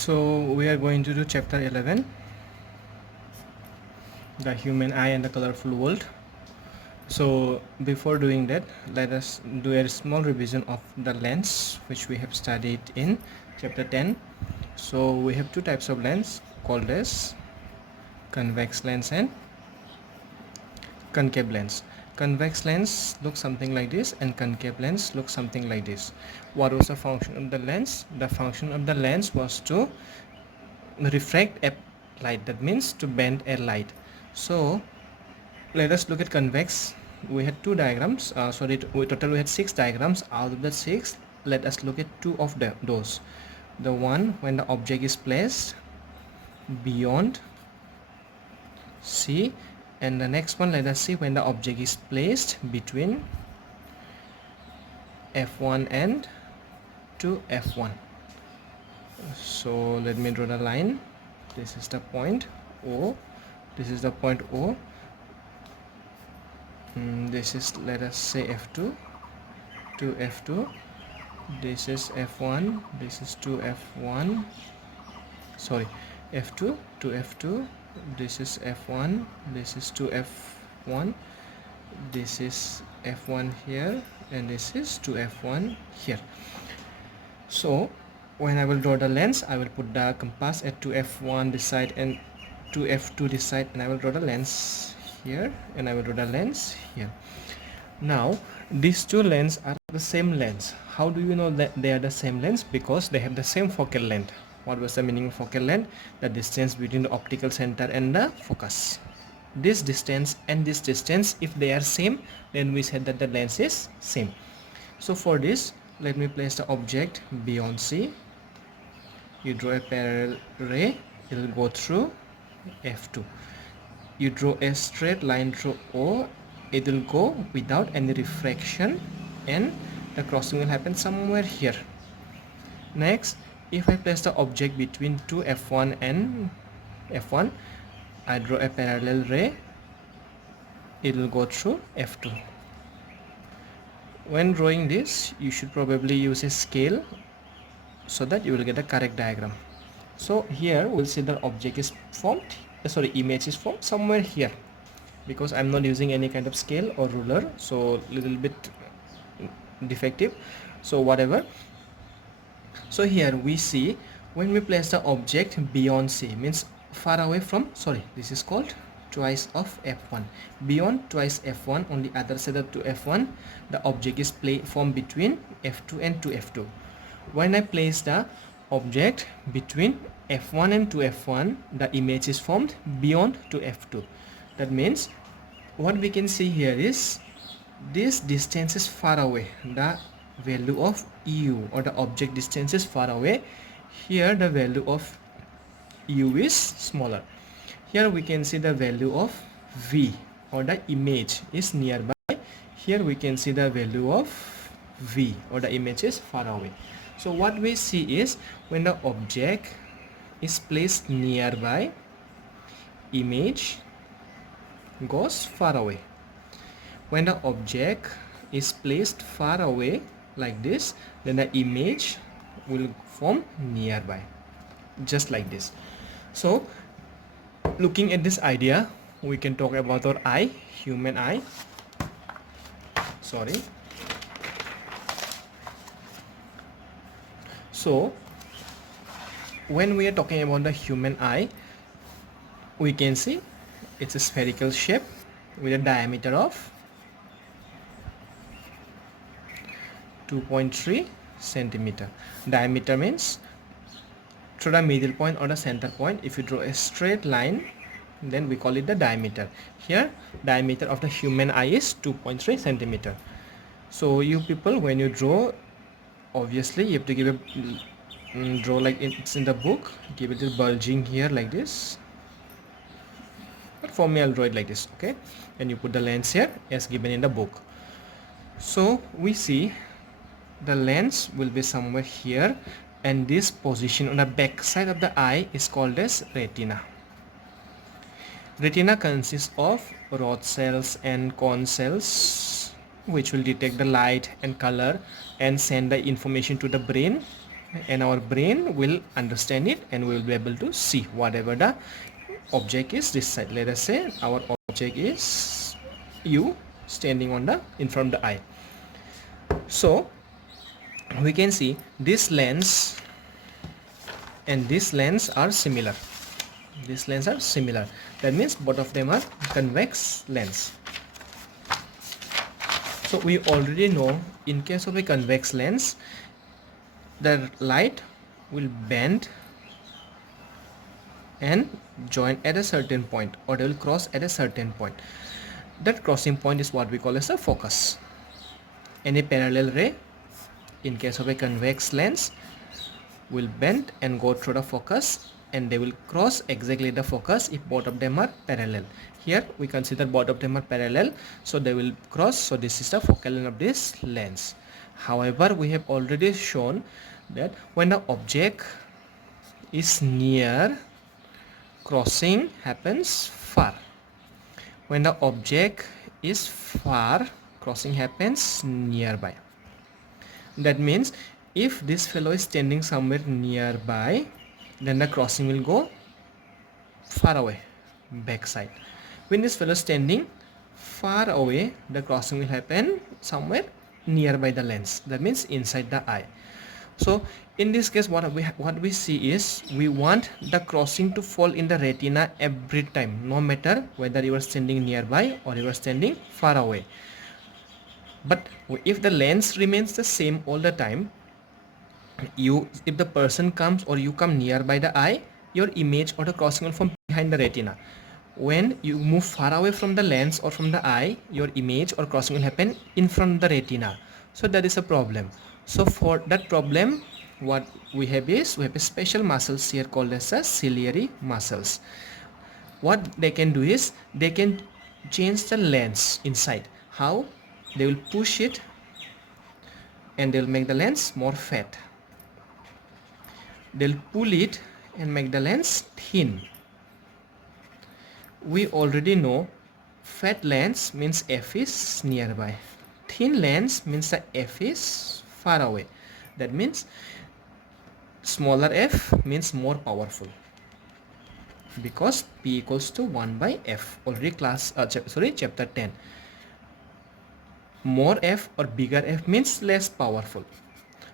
So we are going to do chapter 11, the human eye and the colorful world. So before doing that, let us do a small revision of the lens which we have studied in chapter 10. So we have two types of lens called as convex lens and concave lens. Convex lens looks something like this and concave lens looks something like this. What was the function of the lens? The function of the lens was to refract a light, that means to bend a light. So let us look at convex. We had two diagrams, we had 6 diagrams. Out of the 6, let us look at 2 of those. The one when the object is placed beyond C, and the next one let us see when the object is placed between F1 and to F1. So let me draw the line. This is the point O, this is the point O, this is, let us say, F2 to F2, this is F1, this is to F1, sorry, F2 to F2, this is F1, this is to F1, this is F1 here, and this is to F1 here. So when I will draw the lens, I will put the compass at 2F1 this side and 2F2 this side, and I will draw the lens here, and I will draw the lens here. Now these two lenses are the same lens. How do you know that they are the same lens? Because they have the same focal length. What was the meaning of focal length? The distance between the optical center and the focus. This distance and this distance, if they are same, then we said that the lens is same. So for this, let me place the object beyond C. You draw a parallel ray, it will go through F2. You draw a straight line through O, it will go without any refraction, and the crossing will happen somewhere here. Next, if I place the object between 2F1 and F1, I draw a parallel ray, it will go through F2. When drawing this, you should probably use a scale so that you will get the correct diagram. So here we'll see the object is formed, image is formed somewhere here, because I'm not using any kind of scale or ruler, so little bit defective, so whatever. So here we see when we place the object beyond C, means far away from, this is called twice of F1, beyond twice F1 on the other side of 2F1, the object is formed between F2 and 2F2. When I place the object between F1 and 2F1, the image is formed beyond 2F2. That means what we can see here is this distance is far away, the value of U or the object distance is far away. Here the value of U is smaller. Here we can see the value of V or the image is nearby. Here we can see the value of V or the image is far away. So what we see is when the object is placed nearby, image goes far away. When the object is placed far away like this, then the image will form nearby, just like this. So looking at this idea, we can talk about our eye, human eye. So when we are talking about the human eye, we can see it's a spherical shape with a diameter of 2.3 centimeter. Diameter means through the middle point or the center point, if you draw a straight line, then we call it the diameter. Here diameter of the human eye is 2.3 centimeter. So you people, when you draw, obviously you have to give a draw like it's in the book, give it a bulging here like this, but for me I'll draw it like this, okay, and you put the lens here as given in the book. So we see the lens will be somewhere here, and this position on the back side of the eye is called as retina. Retina consists of rod cells and cone cells which will detect the light and color and send the information to the brain and our brain will understand it, and we will be able to see whatever the object is this side. Let us say our object is you standing on the in front of the eye. So we can see this lens and this lens are similar. These lenses are similar. That means both of them are convex lens. So we already know in case of a convex lens, the light will bend and join at a certain point, or they will cross at a certain point. That crossing point is what we call as a focus. Any parallel ray in case of a convex lens will bend and go through the focus, and they will cross exactly the focus if both of them are parallel. Here we consider both of them are parallel, so they will cross. So this is the focal length of this lens. However, we have already shown that when the object is near, crossing happens far. When the object is far, crossing happens nearby. That means if this fellow is standing somewhere nearby, then the crossing will go far away, backside. When this fellow is standing far away, the crossing will happen somewhere nearby the lens. That means inside the eye. So in this case, what we see is we want the crossing to fall in the retina every time, no matter whether you are standing nearby or you are standing far away. But if the lens remains the same all the time, if the person comes or you come nearby the eye, your image or the crossing will form behind the retina. When you move far away from the lens or from the eye, your image or crossing will happen in front of the retina. So that is a problem. So for that problem, what we have is we have a special muscles here called as a ciliary muscles. What they can do is they can change the lens inside. How? They will push it and they will make the lens more fat. They'll pull it and make the lens thin. We already know fat lens means f is nearby. Thin lens means the f is far away. That means smaller f means more powerful, because P equals to 1 by f. Already chapter 10. More f or bigger f means less powerful.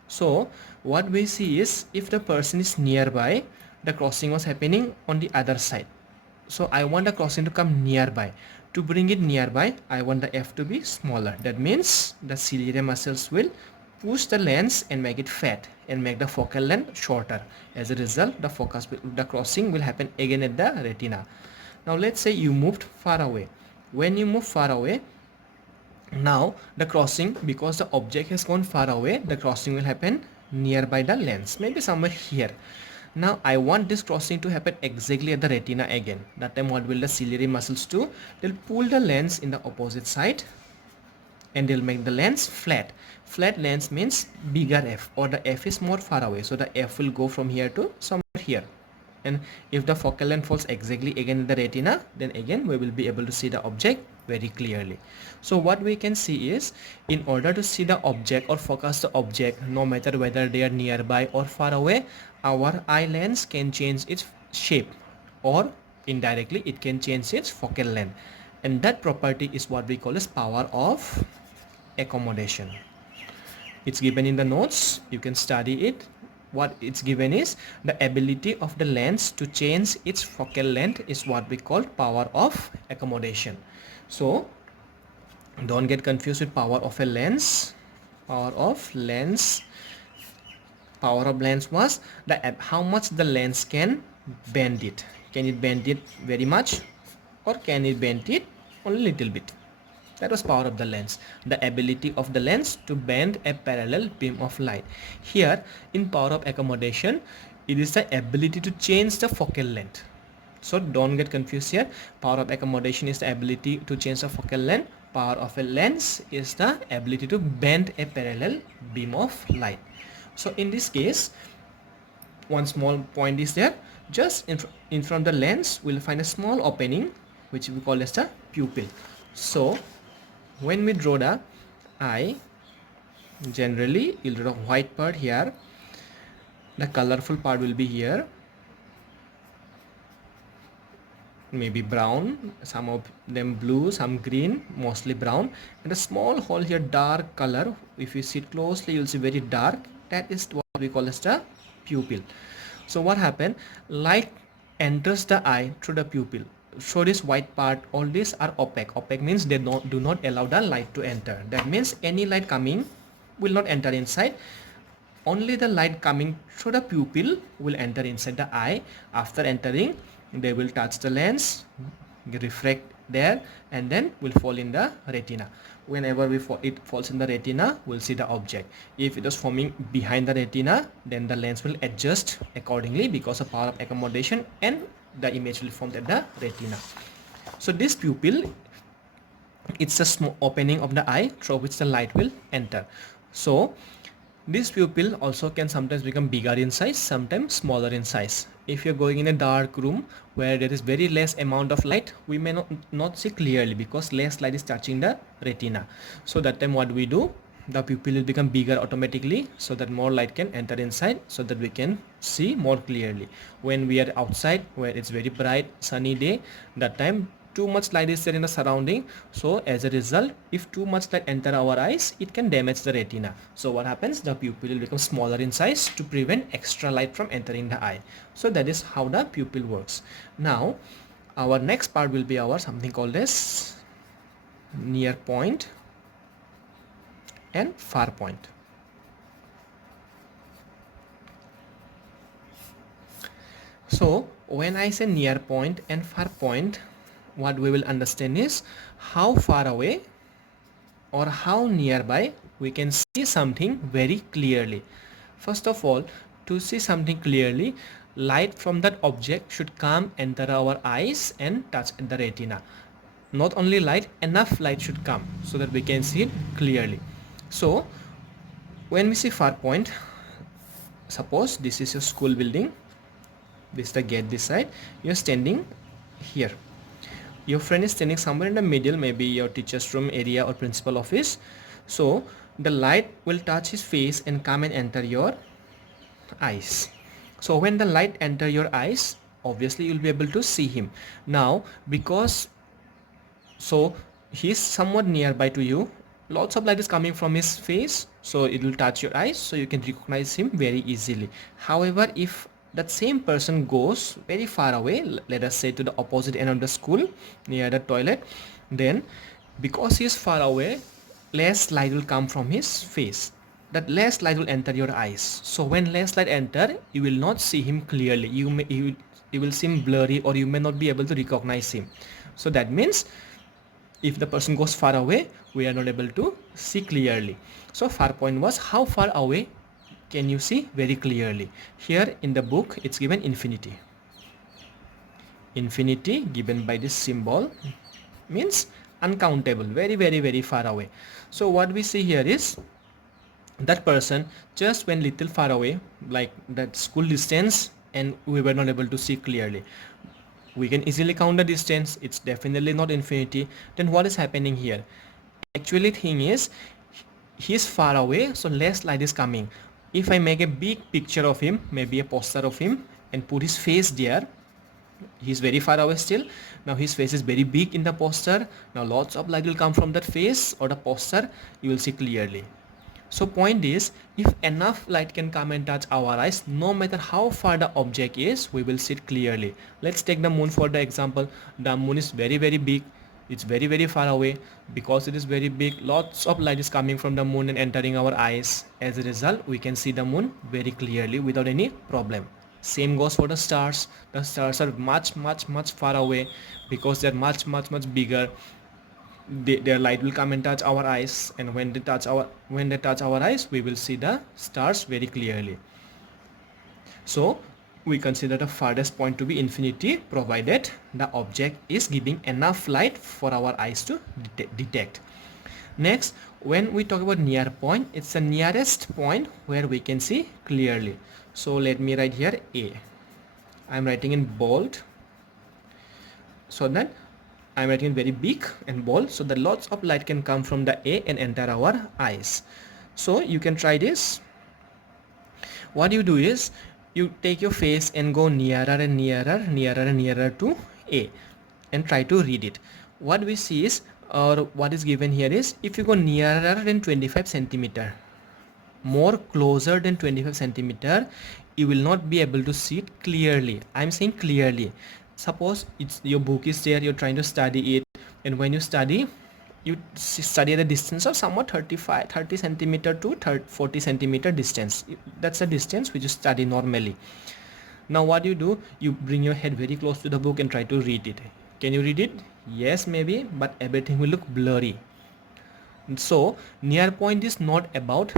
So what we see is if the person is nearby, the crossing was happening on the other side. So I want the crossing to come nearby. To bring it nearby, I want the f to be smaller. That means the ciliary muscles will push the lens and make it fat and make the focal length shorter. As a result, the crossing will happen again at the retina. Now let's say you moved far away. When you move far away, now the crossing, because the object has gone far away, the crossing will happen nearby the lens, maybe somewhere here. Now I want this crossing to happen exactly at the retina again. That time what will the ciliary muscles do? They'll pull the lens in the opposite side and they'll make the lens flat. Flat lens means bigger f, or the f is more far away, so the f will go from here to somewhere here. And if the focal length falls exactly again in the retina, then again we will be able to see the object very clearly. So what we can see is, in order to see the object or focus the object, no matter whether they are nearby or far away, our eye lens can change its shape, or indirectly it can change its focal length, and that property is what we call as power of accommodation. It's given in the notes, you can study it. What it's given is the ability of the lens to change its focal length is what we call power of accommodation. So don't get confused with power of a lens. Power of lens was how much the lens can bend it. Can it bend it very much, or can it bend it only a little bit? That was power of the lens, the ability of the lens to bend a parallel beam of light. Here in power of accommodation, it is the ability to change the focal length. So don't get confused here. Power of accommodation is the ability to change the focal length. Power of a lens is the ability to bend a parallel beam of light. So in this case, one small point is there. Just in front of the lens, we'll find a small opening which we call as the pupil. So when we draw the eye, generally you'll draw a white part here. The colorful part will be here, maybe brown, some of them blue, some green, mostly brown, and a small hole here, dark color. If you see it closely, you'll see very dark. That is what we call as the pupil. So what happened? Light enters the eye through the pupil. So this white part, all these are opaque. Opaque means they do not allow the light to enter. That means any light coming will not enter inside. Only the light coming through the pupil will enter inside the eye. After entering, they will touch the lens, refract there, and then will fall in the retina. Whenever it falls in the retina, we'll see the object. If it is forming behind the retina, then the lens will adjust accordingly because of power of accommodation, and the image will form at the retina. So this pupil, it's a small opening of the eye through which the light will enter. So this pupil also can sometimes become bigger in size, sometimes smaller in size. If you're going in a dark room where there is very less amount of light, we may not see clearly because less light is touching the retina. So that time what we do, the pupil will become bigger automatically so that more light can enter inside so that we can see more clearly. When we are outside where it's very bright sunny day, that time too much light is there in the surrounding, so as a result, if too much light enter our eyes, it can damage the retina. So what happens? The pupil will become smaller in size to prevent extra light from entering the eye. So that is how the pupil works. Now our next part will be our something called as near point and far point. So when I say near point and far point, what we will understand is how far away or how nearby we can see something very clearly. First of all, to see something clearly, light from that object should come, enter our eyes and touch the retina. Not only light, enough light should come so that we can see it clearly. So when we see far point, suppose this is your school building, this is the gate this side, you're standing here. Your friend is standing somewhere in the middle, maybe your teacher's room area or principal office. So the light will touch his face and come and enter your eyes. So when the light enter your eyes, obviously you'll be able to see him. Now because so he's somewhat nearby to you, lots of light is coming from his face, so it will touch your eyes, so you can recognize him very easily. However, if that same person goes very far away, let us say to the opposite end of the school near the toilet, then because he is far away, less light will come from his face. That less light will enter your eyes. So when less light enter, you will not see him clearly. You will seem blurry, or you may not be able to recognize him. So that means if the person goes far away, we are not able to see clearly. So far point was how far away can you see very clearly. Here in the book it's given infinity. Infinity given by this symbol means uncountable, very far away. So what we see here is that person just went little far away, like that school distance, and we were not able to see clearly. We can easily count the distance, it's definitely not infinity. Then what is happening here? Actually thing is, he is far away, so less light is coming. If I make a big picture of him, maybe a poster of him, and put his face there, he's very far away still. Now his face is very big in the poster. Now lots of light will come from that face or the poster, you will see clearly. So point is, if enough light can come and touch our eyes, no matter how far the object is, we will see it clearly. Let's take the moon for the example. The moon is very big. It's very far away. Because it is very big, lots of light is coming from the moon and entering our eyes. As a result, we can see the moon very clearly without any problem. Same goes for the stars. The stars are much far away because they're much bigger. Their light will come and touch our eyes, and when they touch our eyes, we will see the stars very clearly. So we consider the farthest point to be infinity, provided the object is giving enough light for our eyes to detect. Next, when we talk about near point, it's the nearest point where we can see clearly. So let me write here A. I'm writing in bold so that I'm writing very big and bold so that lots of light can come from the A and enter our eyes. So you can try this. what you do is you take your face and go nearer and nearer to A and try to read it. What we see is, or what is given here is, if you go nearer than 25 centimeter, more closer than 25 centimeter, you will not be able to see it clearly. I'm saying clearly. Suppose it's your book is there, you're trying to study it, and when you study, you study at a distance of somewhat 30 centimeter to 40 centimeter distance. That's a distance which you study normally. Now what you do, you bring your head very close to the book and try to read it. Can you read it? Yes, maybe, but everything will look blurry. So near point is not about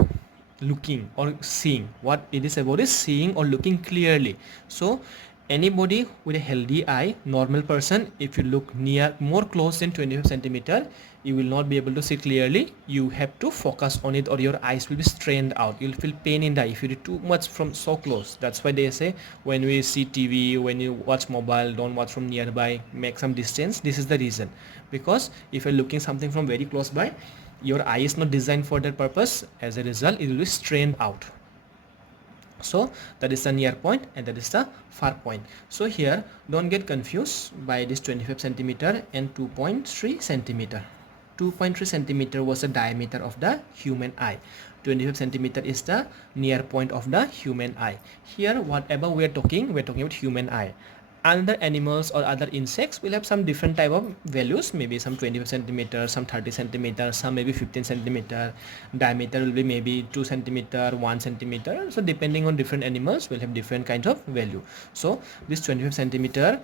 looking or seeing. What it is about is seeing or looking clearly. So anybody with a healthy eye, normal person, if you look near, more close than 25 centimeter, you will not be able to see clearly. You have to focus on it or your eyes will be strained out. You'll feel pain in the eye if you do too much from so close. That's why they say when we see TV, when you watch mobile, don't watch from nearby, make some distance. This is the reason, because if you're looking something from very close by, your eye is not designed for that purpose. As a result, it will be strained out. So that is the near point and that is the far point. So here don't get confused by this 25 centimeter and 2.3 centimeter. 2.3 centimeter was the diameter of the human eye. 25 centimeter is the near point of the human eye. Here whatever we're talking about human eye. Other animals or other insects will have some different type of values, maybe some 25 centimeter, some 30 centimeter, some maybe 15 centimeter. Diameter will be maybe 2 centimeter, 1 centimeter. So depending on different animals will have different kinds of value. So this 25 centimeter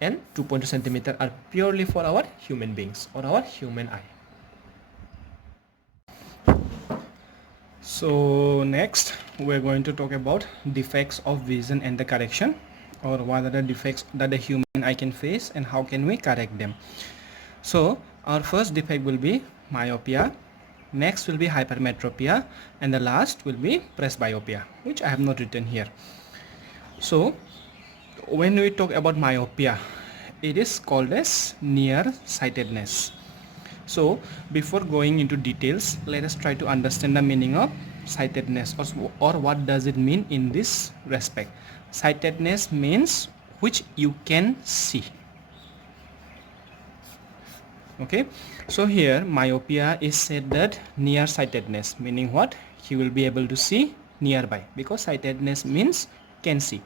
and 2.2 centimeter are purely for our human beings or our human eye. So next we're going to talk about defects of vision and the correction, or what are the defects that the human eye can face and how can we correct them. So our first defect will be myopia, next will be hypermetropia, and the last will be presbyopia, which I have not written here. So when we talk about myopia, it is called as nearsightedness. So before going into details, let us try to understand the meaning of sightedness, or what does it mean in this respect. Sightedness means which you can see. Okay, so here myopia is said that nearsightedness, meaning what? He will be able to see nearby, because sightedness means can see.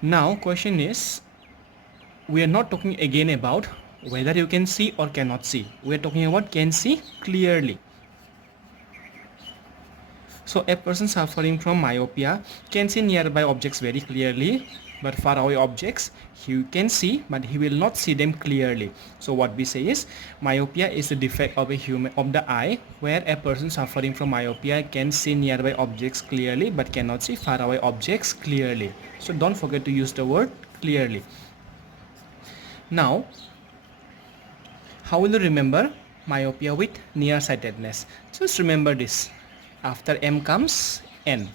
Now question is, we are not talking again about whether you can see or cannot see. We are talking about can see clearly. So a person suffering from myopia can see nearby objects very clearly, but far away objects he can see, but he will not see them clearly. So what we say is, myopia is a defect of the eye, where a person suffering from myopia can see nearby objects clearly but cannot see far away objects clearly. So don't forget to use the word clearly. Now, how will you remember myopia with nearsightedness? Just remember this. After M comes N.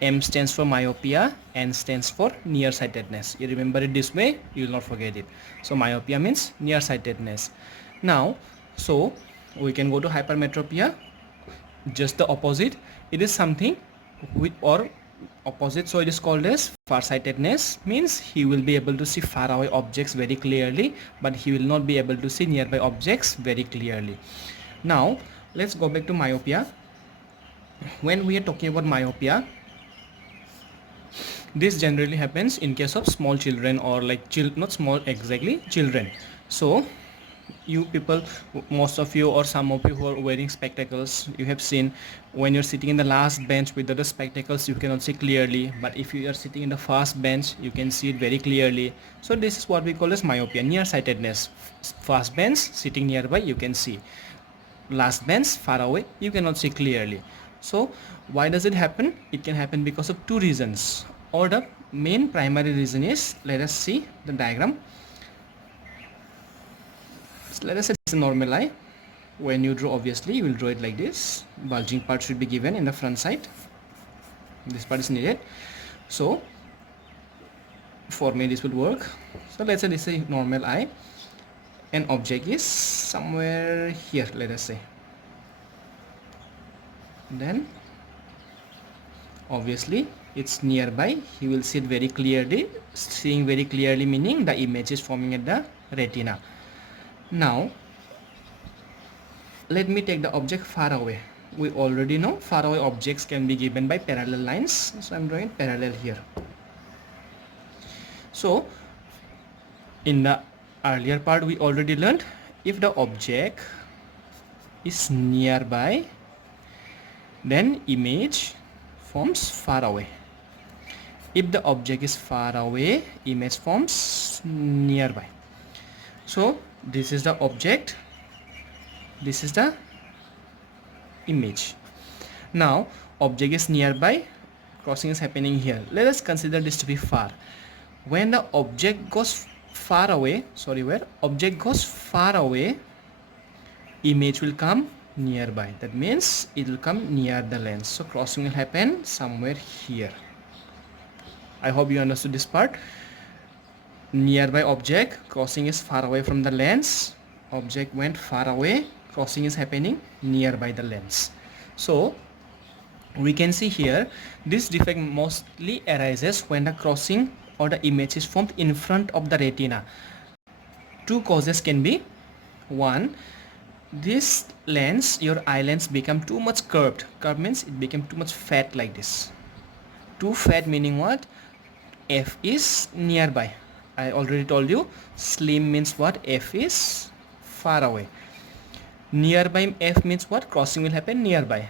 M stands for myopia, N stands for nearsightedness. You remember it this way, you will not forget it. So myopia means nearsightedness. Now, so we can go to hypermetropia, just the opposite. It is something with or opposite, so it is called as farsightedness, means he will be able to see far away objects very clearly, but he will not be able to see nearby objects very clearly. Now let's go back to myopia. When we are talking about myopia, this generally happens in case of small children, or like not small exactly, children. So you people, most of you or some of you who are wearing spectacles, you have seen when you're sitting in the last bench without the spectacles you cannot see clearly, but if you are sitting in the first bench you can see it very clearly. So this is what we call as myopia, nearsightedness. First bench, sitting nearby, you can see. Last bench, far away, you cannot see clearly. So why does it happen? It can happen because of two reasons, or the main primary reason is, let us see the diagram. So let us say it's a normal eye. When you draw, obviously you will draw it like this. Bulging part should be given in the front side. This part is needed. So for me this would work. So let's say this is a normal eye. An object is somewhere here, let us say. Then Obviously it's nearby, he will see it very clearly. Seeing very clearly meaning the image is forming at the retina. Now let me take the object far away. We already know far away objects can be given by parallel lines, so I'm drawing parallel here. So in the earlier part we already learned, if the object is nearby then image forms far away. If the object is far away, image forms nearby. So this is the object, this is the image. Now object is nearby, crossing is happening here. Let us consider this to be far. When the object goes far away, object goes far away, image will come nearby. That means it will come near the lens. So crossing will happen somewhere here. I hope you understood this part. Nearby object, crossing is far away from the lens. Object went far away, crossing is happening nearby the lens. So we can see here this defect mostly arises when the crossing or the image is formed in front of the retina. Two causes can be: one, this lens, your eye lens, become too much curved. Curved means it became too much fat like this. Too fat meaning what? F is nearby. I already told you slim means what? F is far away. Nearby F means what? Crossing will happen nearby.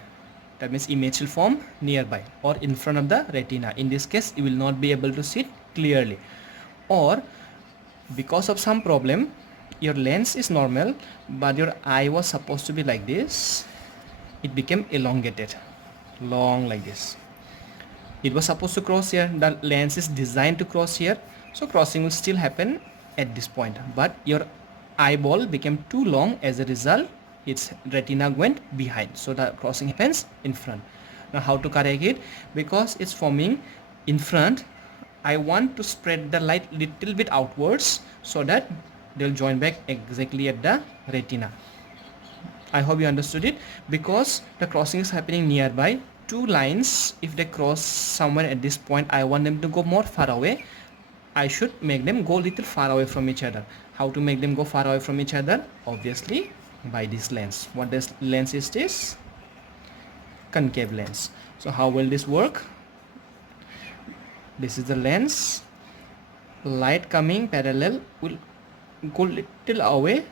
That means image will form nearby or in front of the retina. In this case you will not be able to see it clearly, or because of some problem your lens is normal but your eye was supposed to be like this, it became elongated, long like this. It was supposed to cross here, the lens is designed to cross here, so crossing will still happen at this point, but your eyeball became too long. As a result its retina went behind, so the crossing happens in front. Now how to correct it? Because it's forming in front, I want to spread the light little bit outwards so that they'll join back exactly at the retina. I hope you understood it. Because the crossing is happening nearby, two lines, if they cross somewhere at this point, I want them to go more far away, I should make them go little far away from each other. How to make them go far away from each other? Obviously by this lens. What this lens is this? Concave lens. So how will this work? This is the lens, light coming parallel will go little away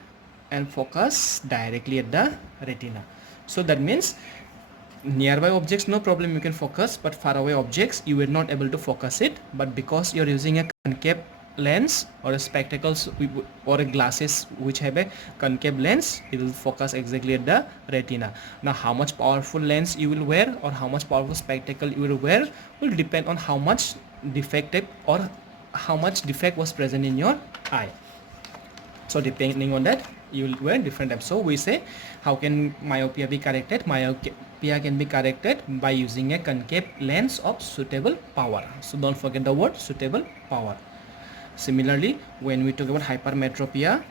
and focus directly at the retina. So that means nearby objects no problem, you can focus, but far away objects you will not able to focus it. But because you're using a concave lens or a spectacles or a glasses which have a concave lens, it will focus exactly at the retina. Now how much powerful lens you will wear or how much powerful spectacle you will wear will depend on how much defective or how much defect was present in your eye. So depending on that you will wear different types. So we say, how can myopia be corrected? Myopia can be corrected by using a concave lens of suitable power. So don't forget the word suitable power. Similarly, when we talk about hypermetropia,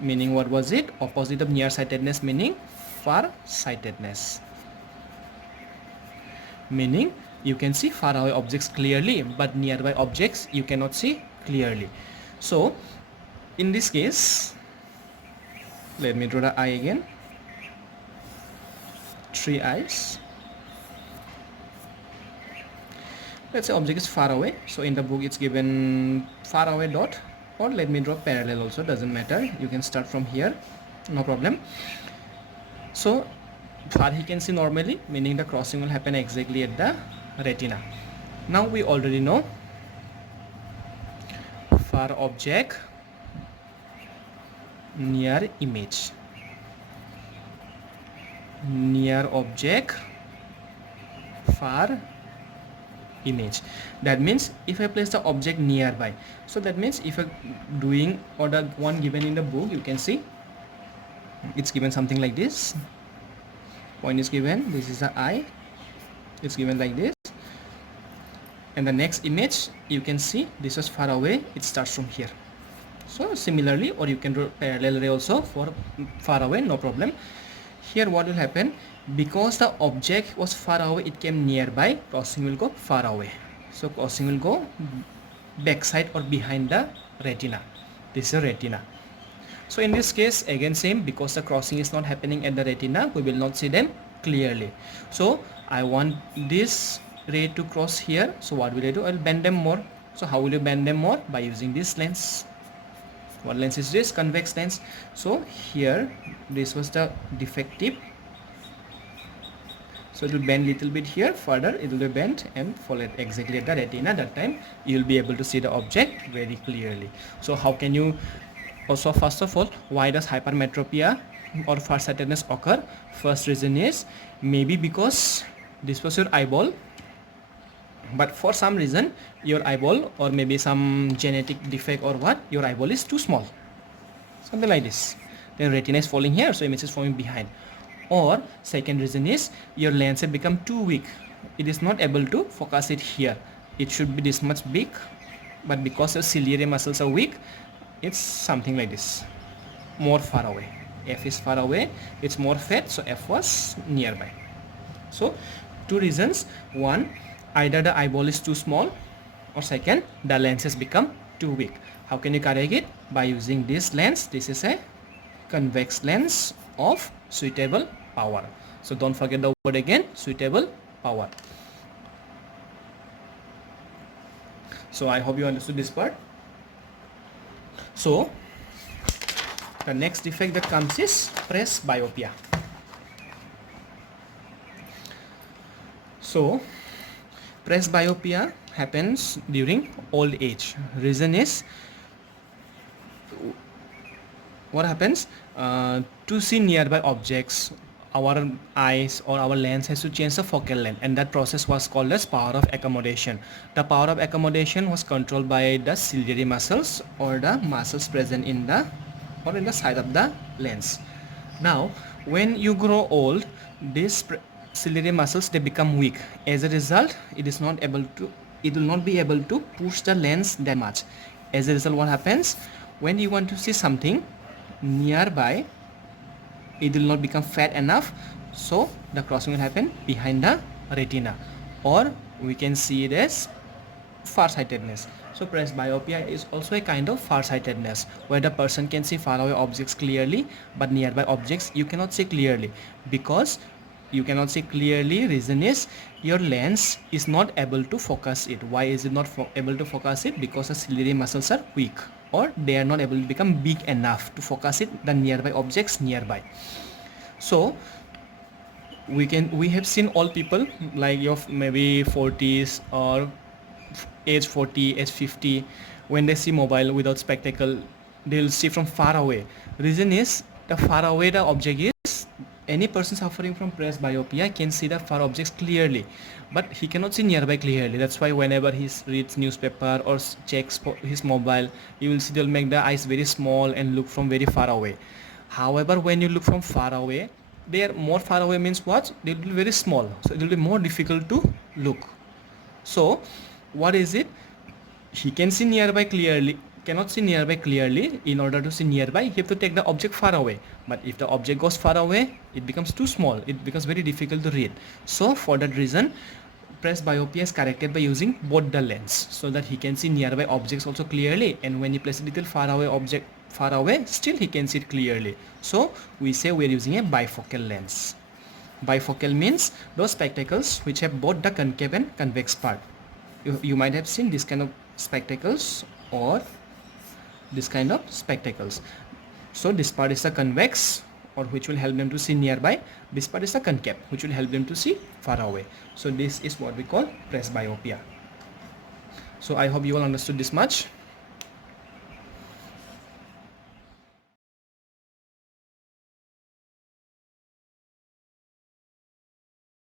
meaning what was it? Opposite of nearsightedness, meaning far-sightedness. Meaning you can see far away objects clearly, but nearby objects you cannot see clearly. So in this case, let me draw the eye again. Three eyes. Let's say object is far away, so in the book it's given far away dot, or let me draw parallel also, doesn't matter, you can start from here, no problem. So far he can see normally, meaning the crossing will happen exactly at the retina. Now we already know far object, near image, near object, far image. That means if I place the object nearby, so that means if you're doing or the one given in the book, you can see it's given something like this. Point is given, this is the eye, it's given like this, and the next image you can see this is far away, it starts from here. So similarly, or you can draw parallel ray also for far away, no problem. here what will happen, because the object was far away, it came nearby, crossing will go far away. So crossing will go backside or behind the retina. This is a retina. So in this case, again same, because the crossing is not happening at the retina, we will not see them clearly. So I want this ray to cross here. So what will I do? I will bend them more. So how will you bend them more? By using this lens. What lens is this? Convex lens. So here this was the defective, so it will bend little bit here, further it will be bent and fall exactly at the retina. That time you will be able to see the object very clearly. So how can you also, first of all, why does hypermetropia or farsightedness occur? First reason is maybe because this was your eyeball, but for some reason your eyeball, or maybe some genetic defect or what, your eyeball is too small, something like this, then retina is falling here, so image is falling behind. Or second reason is your lens has become too weak, it is not able to focus it here, it should be this much big, but because your ciliary muscles are weak, it's something like this, more far away. F is far away, it's more fat, so F was nearby. So two reasons: one, either the eyeball is too small, or second, the lens has become too weak. How can you correct it? By using this lens. This is a convex lens of suitable power. So don't forget the word again, suitable power. So I hope you understood this part. So the next defect that comes is presbyopia. So presbyopia happens during old age. Reason is, what happens, to see nearby objects, our eyes or our lens has to change the focal length, and that process was called as power of accommodation. The power of accommodation was controlled by the ciliary muscles or the muscles present in the side of the lens. Now when you grow old, these ciliary muscles, they become weak. As a result, it will not be able to push the lens that much. As a result, what happens, when you want to see something nearby, it will not become fat enough, so the crossing will happen behind the retina, or we can see it as farsightedness. So presbyopia is also a kind of farsightedness, where the person can see far away objects clearly, but nearby objects you cannot see clearly. Because you cannot see clearly, reason is your lens is not able to focus it. Why is it not able to focus it? Because the ciliary muscles are weak, or they are not able to become big enough to focus it, the nearby objects nearby. So we have seen all people like your maybe 40s or age 40, age 50, when they see mobile without spectacle, they will see from far away. Reason is, the far away the object is, any person suffering from presbyopia can see the far objects clearly, but he cannot see nearby clearly. That's why whenever he reads newspaper or checks his mobile, you will see they'll make the eyes very small and look from very far away. However, when you look from far away, they are more far away means what? They will be very small, so it will be more difficult to look. So what is it? He can see nearby clearly, cannot see nearby clearly. In order to see nearby, you have to take the object far away. But if the object goes far away, it becomes too small, it becomes very difficult to read. So for that reason, presbyopia is corrected by using both the lens, so that he can see nearby objects also clearly, and when you place a little far away object far away, still he can see it clearly. So we say we are using a bifocal lens. Bifocal means those spectacles which have both the concave and convex part. You might have seen this kind of spectacles or this kind of spectacles. So this part is a convex, or which will help them to see nearby. This part is a concave, which will help them to see far away. So this is what we call presbyopia. So I hope you all understood this much.